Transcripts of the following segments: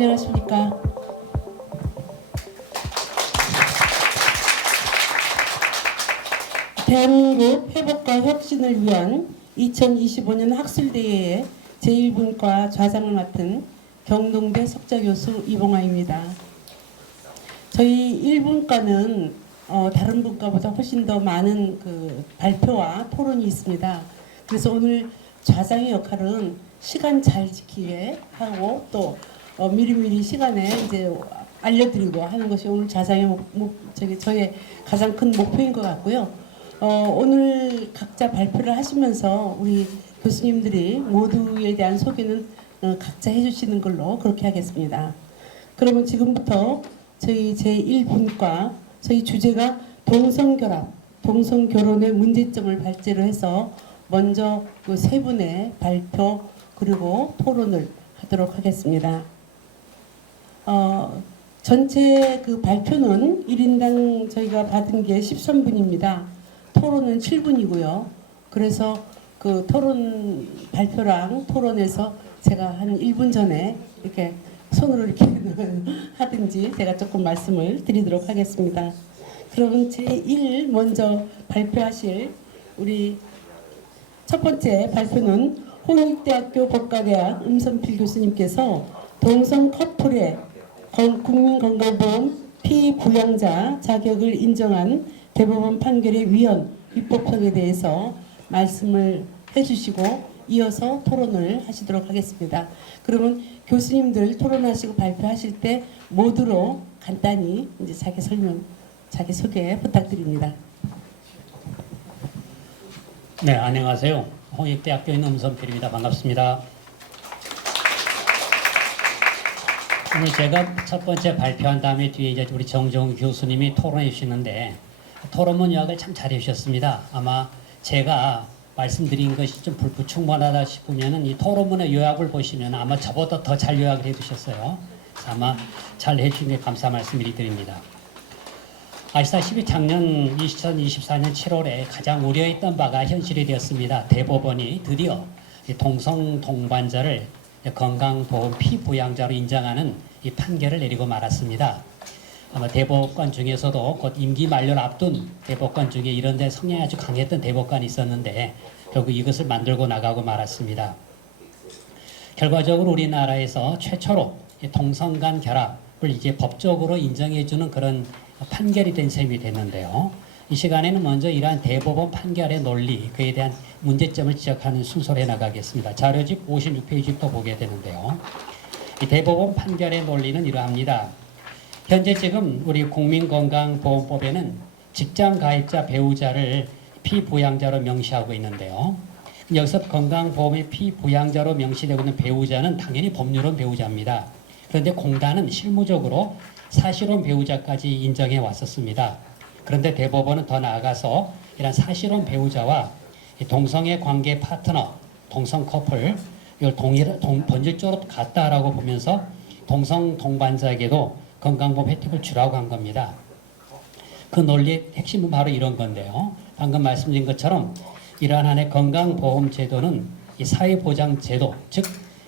안녕하십니까. 대한민국 회복과 혁신을 위한 2025년 학술대회의 제1분과 좌장을 맡은 경동대 석좌교수 이봉화입니다. 저희 1분과는 다른 분과보다 훨씬 더 많은 발표와 토론이 있습니다. 그래서 오늘 좌장의 역할은 시간 잘 지키게 하고 또 미리미리 시간에 이제 알려드리고 하는 것이 오늘 좌장의 저의 가장 큰 목표인 것 같고요. 오늘 각자 발표를 하시면서 우리 교수님들이 모두에 대한 소개는 각자 해주시는 걸로 그렇게 하겠습니다. 그러면 지금부터 저희 제1분과 저희 주제가 동성결합, 동성결혼의 문제점을 발제로 해서 먼저 그 세 분의 발표 그리고 토론을 하도록 하겠습니다. 전체 그 발표는 1인당 저희가 받은 게 13분입니다. 토론은 7분이고요. 그래서 그 토론 발표랑 토론에서 제가 한 1분 전에 이렇게 손으로 이렇게 하든지 제가 조금 말씀을 드리도록 하겠습니다. 그러면 제1 먼저 발표하실 우리 첫 번째 발표는 홍익대학교 법과대학 음선필 교수님께서 동성 커플의 국민건강보험 피부양자 자격을 인정한 대법원 판결의 위헌, 위법성에 대해서 말씀을 해주시고 이어서 토론을 하시도록 하겠습니다. 그러면 교수님들 토론하시고 발표하실 때 모두로 간단히 이제 자기 소개 부탁드립니다. 네, 안녕하세요. 홍익대학교 있는 음선필입니다. 반갑습니다. 오늘 제가 첫 번째 발표한 다음에 뒤에 이제 우리 정정 교수님이 토론해 주시는데 토론문 요약을 참 잘해 주셨습니다. 아마 제가 말씀드린 것이 좀 불충분하다 싶으면 이 토론문의 요약을 보시면 아마 저보다 더 잘 요약을 해 주셨어요. 아마 잘 해주신 게 감사 말씀을 드립니다. 아시다시피 작년 2024년 7월에 가장 우려했던 바가 현실이 되었습니다. 대법원이 드디어 동성 동반자를 건강보험 피부양자로 인정하는 이 판결을 내리고 말았습니다. 아마 대법관 중에서도 곧 임기 만료를 앞둔 대법관 중에 이런 데 성향이 아주 강했던 대법관이 있었는데 결국 이것을 만들고 나가고 말았습니다. 결과적으로 우리나라에서 최초로 동성 간 결합을 이제 법적으로 인정해주는 그런 판결이 된 셈이 됐는데요. 이 시간에는 먼저 이러한 대법원 판결의 논리, 그에 대한 문제점을 지적하는 순서로 해나가겠습니다. 자료집 56페이지부터 보게 되는데요. 이 대법원 판결의 논리는 이러합니다. 현재 지금 우리 국민건강보험법에는 직장가입자 배우자를 피부양자로 명시하고 있는데요. 여기서 건강보험의 피부양자로 명시되고 있는 배우자는 당연히 법률은 배우자입니다. 그런데 공단은 실무적으로 사실혼 배우자까지 인정해 왔었습니다. 그런데 대법원은 더 나아가서 이런 사실혼 배우자와 동성애 관계 파트너, 동성 커플, 이걸 본질적으로 같다라고 보면서 동성 동반자에게도 건강보험 혜택을 주라고 한 겁니다. 그 논리의 핵심은 바로 이런 건데요. 방금 말씀드린 것처럼 이러한 한의 건강보험 제도는 이 사회보장제도, 즉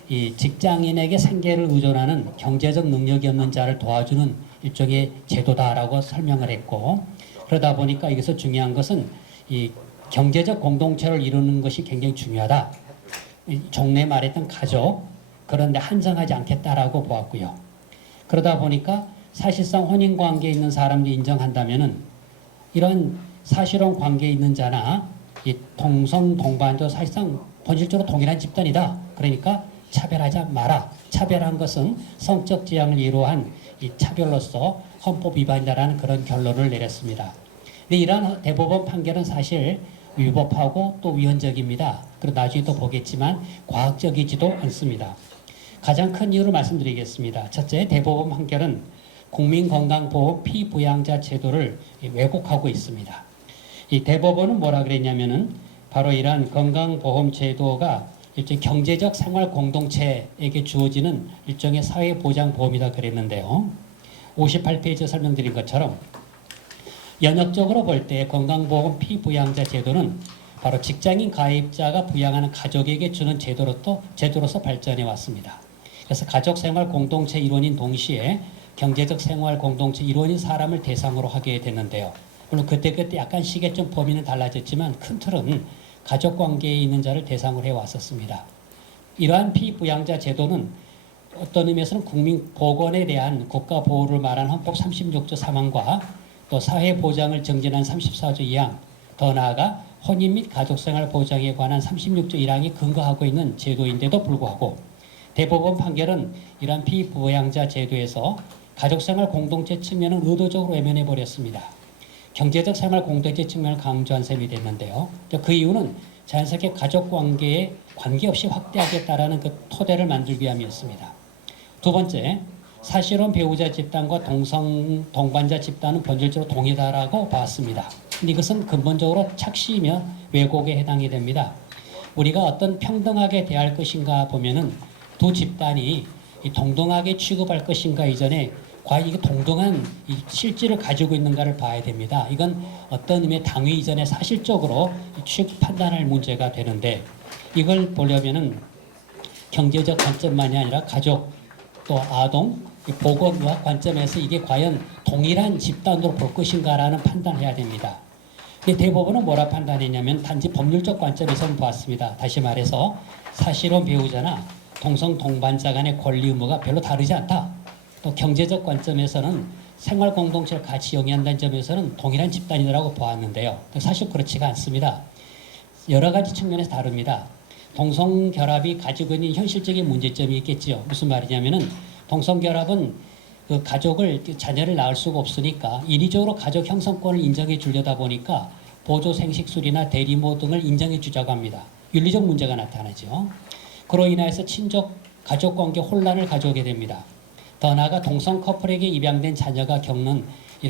이 직장인에게 생계를 의존하는 경제적 능력이 없는 자를 도와주는 일종의 제도다라고 설명을 했고, 그러다 보니까 여기서 중요한 것은 이 경제적 공동체를 이루는 것이 굉장히 중요하다. 종래 말했던 가족, 그런데 한정하지 않겠다라고 보았고요. 그러다 보니까 사실상 혼인관계에 있는 사람들이 인정한다면은 이런 사실혼 관계에 있는 자나 이 동성 동반도 사실상 본질적으로 동일한 집단이다. 그러니까 차별하지 마라. 차별한 것은 성적 지향을 이루한 이 차별로서 헌법 위반이다라는 그런 결론을 내렸습니다. 근데 이러한 대법원 판결은 사실 위법하고 또 위헌적입니다. 그리고 나중에 또 보겠지만 과학적이지도 않습니다. 가장 큰 이유를 말씀드리겠습니다. 첫째, 대법원 판결은 국민건강보험 피부양자 제도를 왜곡하고 있습니다. 이 대법원은 뭐라 그랬냐면은 바로 이러한 건강보험 제도가 일종의 경제적 생활 공동체에게 주어지는 일종의 사회보장보험이다 그랬는데요. 58페이지에 설명드린 것처럼 연역적으로 볼 때 건강보험 피부양자 제도는 바로 직장인 가입자가 부양하는 가족에게 주는 제도로서 발전해 왔습니다. 그래서 가족생활 공동체 일원인 동시에 경제적 생활 공동체 일원인 사람을 대상으로 하게 됐는데요. 물론 그때 약간씩의 좀 범위는 달라졌지만 큰 틀은 가족관계에 있는 자를 대상으로 해왔었습니다. 이러한 피부양자 제도는 어떤 의미에서는 국민 보건에 대한 국가 보호를 말한 헌법 36조 3항과 또 사회보장을 정진한 34조 2항, 더 나아가 혼인 및 가족생활 보장에 관한 36조 1항이 근거하고 있는 제도인데도 불구하고 대법원 판결은 이러한 피부양자 제도에서 가족생활 공동체 측면은 의도적으로 외면해 버렸습니다. 경제적 생활 공동체 측면을 강조한 셈이 됐는데요. 그 이유는 자연스럽게 가족 관계에 관계없이 확대하겠다라는 그 토대를 만들기 위함이었습니다. 두 번째, 사실혼 배우자 집단과 동반자 집단은 본질적으로 동일하다고 봤습니다. 근데 이것은 근본적으로 착시이며 왜곡에 해당이 됩니다. 우리가 어떤 평등하게 대할 것인가 보면은 두 집단이 동등하게 취급할 것인가 이전에 과연 이게 동등한 실질을 가지고 있는가를 봐야 됩니다. 이건 어떤 의미의 당위 이전에 사실적으로 취급 판단할 문제가 되는데 이걸 보려면은 경제적 관점만이 아니라 가족 또 아동 보건의학 관점에서 이게 과연 동일한 집단으로 볼 것인가라는 판단을 해야 됩니다. 대법원은 뭐라 판단했냐면 단지 법률적 관점에서는 보았습니다. 다시 말해서 사실혼 배우자나 동성 동반자 간의 권리 의무가 별로 다르지 않다. 또 경제적 관점에서는 생활 공동체를 같이 영위한다는 점에서는 동일한 집단이라고 보았는데요. 사실 그렇지가 않습니다. 여러 가지 측면에서 다릅니다. 동성결합이 가지고 있는 현실적인 문제점이 있겠지요. 무슨 말이냐면은 동성결합은 그 가족을 자녀를 낳을 수가 없으니까 인위적으로 가족 형성권을 인정해 주려다 보니까 보조 생식술이나 대리모 등을 인정해 주자고 합니다. 윤리적 문제가 나타나죠. 그로 인하여서 친족 가족 관계 혼란을 가져오게 됩니다. 더 나아가 동성 커플에게 입양된 자녀가 겪는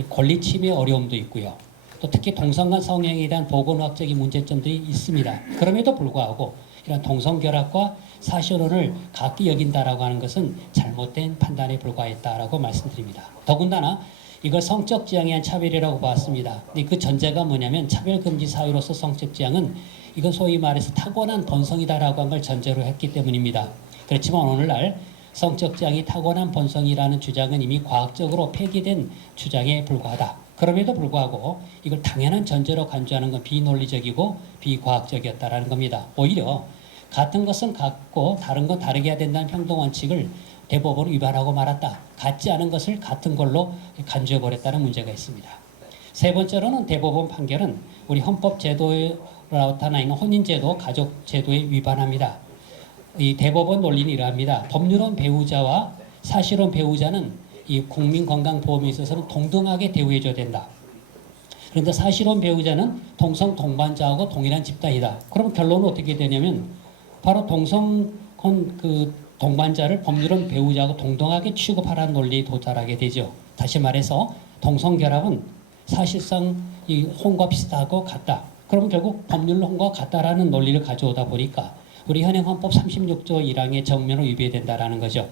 권리 침해 어려움도 있고요. 또 특히 동성 간 성행에 대한 보건의학적인 문제점들이 있습니다. 그럼에도 불구하고 이런 동성결합과 사실혼을 같게 여긴다라고 하는 것은 잘못된 판단에 불과했다라고 말씀드립니다. 더군다나 이걸 성적 지향에 의한 차별이라고 봤습니다. 근데 그 전제가 뭐냐면 차별금지 사회로서 성적 지향은 이건 소위 말해서 타고난 본성이다라고 한 걸 전제로 했기 때문입니다. 그렇지만 오늘날 성적 지향이 타고난 본성이라는 주장은 이미 과학적으로 폐기된 주장에 불과하다. 그럼에도 불구하고 이걸 당연한 전제로 간주하는 건 비논리적이고 비과학적이었다라는 겁니다. 오히려 같은 것은 같고 다른 건 다르게 해야 된다는 평등 원칙을 대법원은 위반하고 말았다. 같지 않은 것을 같은 걸로 간주해버렸다는 문제가 있습니다. 세 번째로는 대법원 판결은 우리 헌법 제도에 나타나 있는 혼인제도, 가족제도에 위반합니다. 이 대법원 논리는 이러합니다. 법률혼 배우자와 사실혼 배우자는 이 국민건강보험에 있어서는 동등하게 대우해줘야 된다. 그런데 사실혼 배우자는 동성 동반자하고 동일한 집단이다. 그럼 결론은 어떻게 되냐면 바로 동성 그 동반자를 법률혼 배우자하고 동등하게 취급하라는 논리에 도달하게 되죠. 다시 말해서 동성결합은 사실상 이 혼과 비슷하고 같다. 그럼 결국 법률 혼과 같다라는 논리를 가져오다 보니까 우리 현행 헌법 36조 1항의 정면을 위배된다라는 거죠.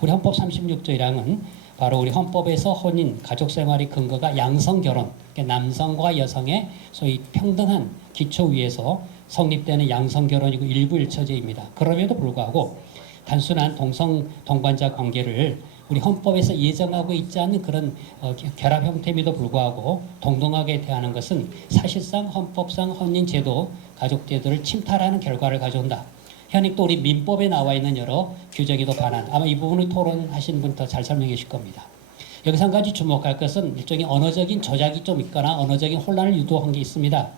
우리 헌법 36조 1항은 바로 우리 헌법에서 혼인, 가족생활의 근거가 양성결혼, 그러니까 남성과 여성의 소위 평등한 기초 위에서 성립되는 양성결혼이고 일부일처제입니다. 그럼에도 불구하고 단순한 동성 동반자 관계를 우리 헌법에서 예정하고 있지 않는 그런 결합 형태임에도 불구하고 동등하게 대하는 것은 사실상 헌법상 혼인제도, 가족제도를 침탈하는 결과를 가져온다. 현행 또 우리 민법에 나와 있는 여러 규정에도 반한, 아마 이 부분을 토론하신 분 더 잘 설명해 주실 겁니다. 여기서 한 가지 주목할 것은 일종의 언어적인 조작이 좀 있거나 언어적인 혼란을 유도한 게 있습니다.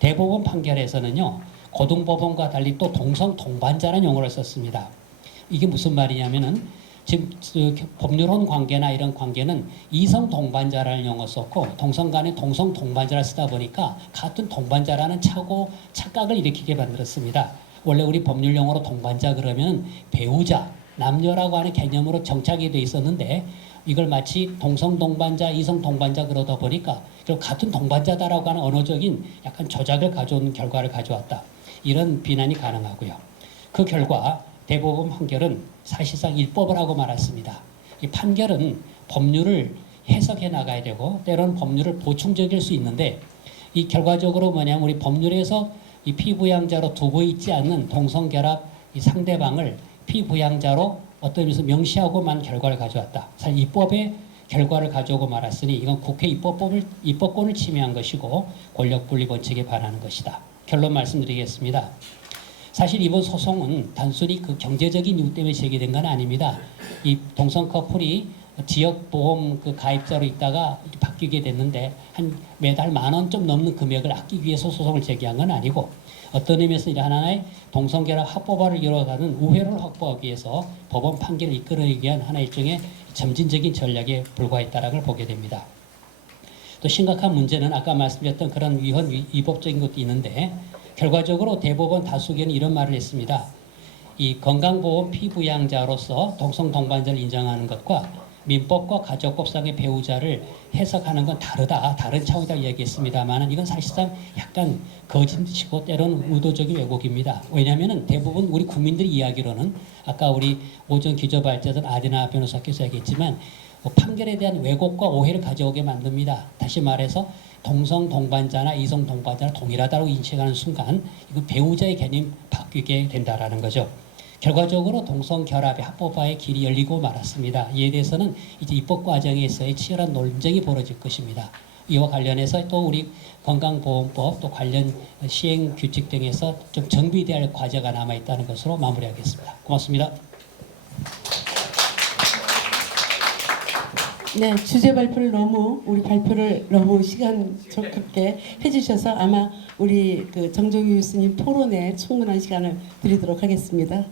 대법원 판결에서는요, 고등법원과 달리 또 동성 동반자라는 용어를 썼습니다. 이게 무슨 말이냐면은 지금 법률혼 관계나 이런 관계는 이성 동반자라는 용어 썼고 동성 간에 동성 동반자를 쓰다 보니까 같은 동반자라는 착각을 일으키게 만들었습니다. 원래 우리 법률 용어로 동반자 그러면 배우자, 남녀라고 하는 개념으로 정착이 돼 있었는데 이걸 마치 동성 동반자, 이성 동반자 그러다 보니까 같은 동반자다라고 하는 언어적인 약간 조작을 가져오는 결과를 가져왔다. 이런 비난이 가능하고요. 그 결과 대법원 판결은 사실상 일법을 하고 말았습니다. 이 판결은 법률을 해석해 나가야 되고 때로는 법률을 보충적일 수 있는데 이 결과적으로 뭐냐면 우리 법률에서 이 피부양자로 두고 있지 않는 동성결합 이 상대방을 피부양자로 어떤 의미에서 명시하고만 결과를 가져왔다. 사실 입법의 결과를 가져오고 말았으니 이건 국회 입법권을 침해한 것이고 권력분리 원칙에 반하는 것이다. 결론 말씀드리겠습니다. 사실 이번 소송은 단순히 그 경제적인 이유 때문에 제기된 건 아닙니다. 이 동성 커플이 지역보험 그 가입자로 있다가 바뀌게 됐는데 한 매달 10,000원 좀 넘는 금액을 아끼기 위해서 소송을 제기한 건 아니고 어떤 의미에서 이런 하나의 동성결합 합법화를 이뤄가는 우회를 확보하기 위해서 법원 판결을 이끌어내기 위한 하나의 일종의 점진적인 전략에 불과했다라는 걸 보게 됩니다. 또 심각한 문제는 아까 말씀드렸던 그런 위법적인 것도 있는데 결과적으로 대법원 다수결은 이런 말을 했습니다. 이 건강보험 피부양자로서 동성 동반자를 인정하는 것과 민법과 가족법상의 배우자를 해석하는 건 다르다. 다른 차원이다 얘기했습니다만 이건 사실상 약간 거짓이고 때로는 의도적인 왜곡입니다. 왜냐하면 대부분 우리 국민들이 이야기로는 아까 우리 오전 기조발제던 아디나 변호사께서 얘기했지만 판결에 대한 왜곡과 오해를 가져오게 만듭니다. 다시 말해서 동성 동반자나 이성 동반자는 동일하다고 인식하는 순간 이거 배우자의 개념이 바뀌게 된다라는 거죠. 결과적으로 동성 결합의 합법화의 길이 열리고 말았습니다. 이에 대해서는 이제 입법 과정에서의 치열한 논쟁이 벌어질 것입니다. 이와 관련해서 또 우리 건강보험법 또 관련 시행 규칙 등에서 좀 정비돼야 할 과제가 남아 있다는 것으로 마무리하겠습니다. 고맙습니다. 네, 주제 발표를 너무 시간 적게 해주셔서 아마 우리 그 정종유 교수님 토론에 충분한 시간을 드리도록 하겠습니다.